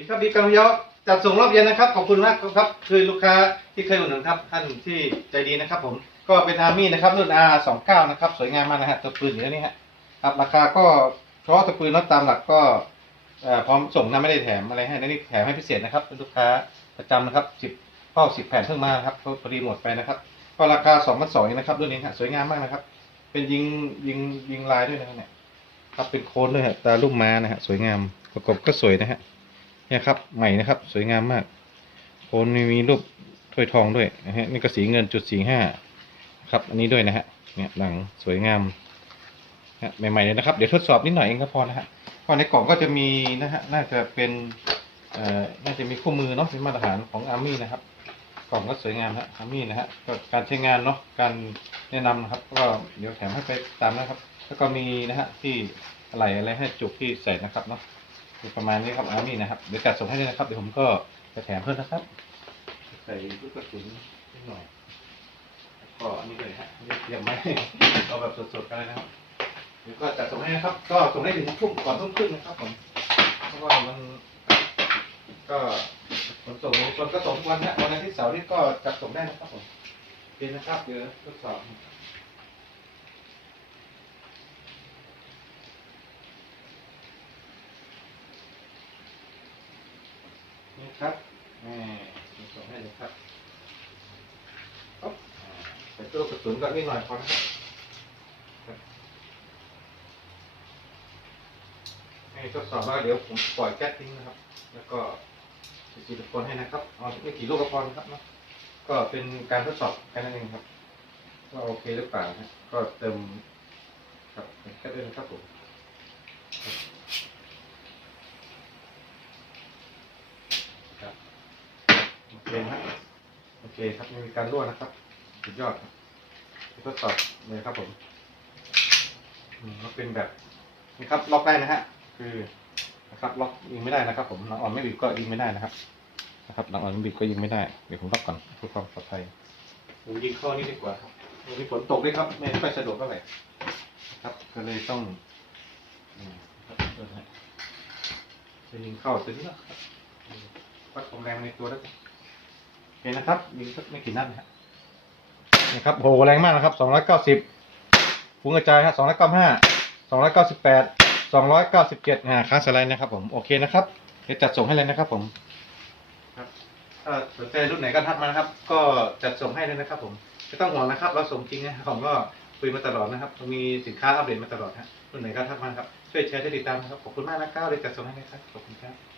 ดีครับดีกันยาวจัดส่งรอบเย็นนะครับ ขอบคุณมากครับคือลูกค้าที่เคยอุดหนุนครับท่านที่ใจดีนะครับ ผมก็เป็นอาร์มี่นะครับรุ่น R29 นะครับ สวยงามมากนะฮะตัวปืนอยู่แล้วนี่ฮะครับราคาก็เฉพาะตัวปืนน็อตตามหลักก็พร้อมส่งนะไม่ได้แถมอะไรให้นะนี่แถมให้พิเศษนะครับเป็นลูกค้าประจำนะครับสิบเป้าสิบแผ่นเพิ่งมาครับพอดีหมดไปนะครับ ก็ราคาสองพันสองนะครับรุ่นนี้ฮะสวยงามมากนะครับ เป็นยิงยิงยิงลายด้วยนะครับเนี่ยครับเป็นโคนด้วยฮะตาลูกม้านะฮะสวยงามประกบก็สวยนะฮะ เนี่ยครับใหม่นะครับ สวยงามมากโคนมีรูปถ้วยทองด้วยนะฮะนี่ก็สีเงินจุดสี่ห้าครับ อันนี้ด้วยนะฮะเนี่ยหนังสวยงามนะฮะใหม่ๆเลยนะครับ เดี๋ยวทดสอบนิดหน่อยเองก็พอนะฮะก็ในกล่องก็จะมีนะฮะน่าจะเป็นเอ่อน่าจะมีคู่มือเนาะเป็นมาตรฐานของอาร์มี่นะครับ กล่องก็สวยงามฮะอาร์มี่นะฮะก็การใช้งานเนาะการแนะนำนะครับ ก็เดี๋ยวแถมให้ไปตามนะครับ แล้วก็มีนะฮะที่อะไรอะไรให้จุกที่ใส่นะครับเนาะ คือประมาณนี้ครับอาร์มี่นะครับเดี๋ยวจัดส่งให้เลยนะครับเดี๋ยวผมก็จะแถมเพิ่มนะครับ ใส่ลูกกระสุนนิดหน่อยก็อันนี้เลยฮะเรียบไหมเอาแบบสดๆกันเลยนะครับเดี๋ยวก็จัดส่งให้นะครับ ก็ส่งได้ถึงทุ่มก่อนทุ่มครึ่งนะครับผมเพราะว่ามันก็ขนส่งคนก็ส่งทุกวันนะวันอาทิตย์เสาร์อาที่ก็จัดส่งได้นะครับผมโอเคนะครับเดี๋ยวทดสอบ ครับนี่ส่งให้เลยครับอ๊บใส่ตัวกระสุนก็นิดหน่อยพอนะครับให้ทดสอบแล้วเดี๋ยวผมปล่อยแก๊สทิ้งนะครับ แล้วก็จะฉีดคนให้นะครับเอาไม่กี่ลูกก็พอนะครับเนาะก็เป็นการทดสอบแค่นั้นเองครับว่าโอเคหรือเปล่านะก็เติมครับแค่ด้วยนะครับผมครับ โอเคนะโอเคครับไม่มีการรั่วนะครับสุดยอดครับทดสอบเลยครับผมอืมก็เป็นแบบนี่ครับล็อกได้นะฮะคือนะครับล็อกยิงไม่ได้นะครับ ผมหลังอ่อนไม่บีบก็ยิงไม่ได้นะครับ นะครับหลังอ่อนไม่บีบก็ยิงไม่ได้เดี๋ยวผมล็อกก่อนเพื่อความปลอดภัยผมยิงเข้านี่ดีกว่าครับวันนี้ฝนตกด้วยครับไม่ค่อยสะดวกเท่าไหร่ครับก็เลยต้องอืมครับเปิดให้จะยิงเข้าตัวนี้นะครับวัดความแรงในตัวแล้วกันโอ เคนะครับยิงสักไม่กี่นัดนะฮะนี่ครับโหแรงมากนะครับสองร้อยเก้าสิบฟุ้งกระจายฮะสองร้อยเก้าห้าสองร้อยเก้าสิบแปดสองร้อยเก้าสิบเจ็ดอ่าค่าสไลด์นะครับผมโอเคนะครับเดี๋ยวจัดส่งให้เลยนะครับผมครับถ้าสนใจรุ่นไหนก็ทักมานะครับ ก็จัดส่งให้เลยนะครับผมไม่ต้องห่วงนะครับ เราส่งจริงนะครับผมก็คุยมาตลอดนะครับมีสินค้าอัปเดตมาตลอดฮะรุ่นไหนก็ทักมาครับช่วยแชร์ช่วยติดตามนะครับขอบคุณมากนะครับเลยจัดส่งให้นะครับขอบคุณครับ